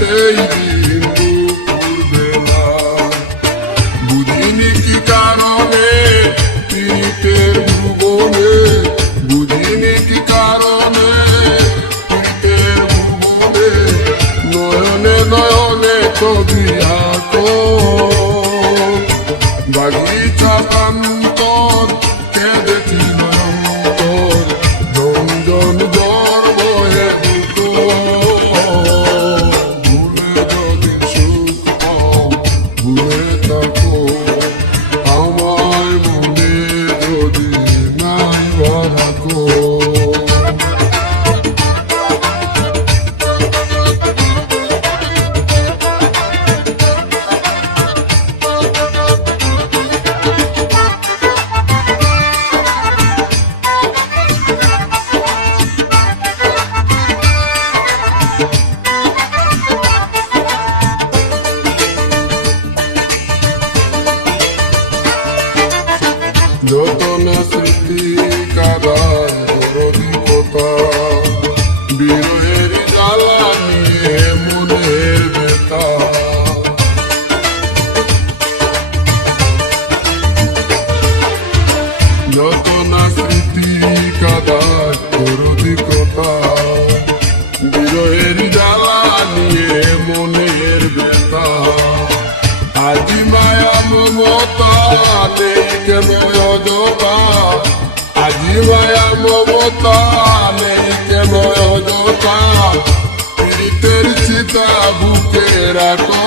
সেই দিন দুপুরবেলা। বুঝিনি কি কারণে পীড়িতের ভুবনে, বুঝিনি কি কারণে পীড়িতের ভুবনে, নয়নে নয়নে ছবি আঁকো বাগিচা প্রান্তর কেঁদেছি নয়ন্তর, রঞ্জন জ্বর বয়ে দুটো। ভুলে যদি সুখ পাও ভুলে থাকো, আমায় মনে যদি নাই বা রাখো। যত না স্মৃতি কাদায় দরদি কথা, বিরহের জ্বালা নিয়ে মনের ব্যথা। যত না স্মৃতি কাদায় দরদি কথা, বিরহের জ্বালা নিয়ে মনের ব্যথা। আজি মায়া মমতা নেই কেন অযথা, আজি মায়া মমতা নেই কেন অযথা, পীড়িতের চিতা বুকে রাখো।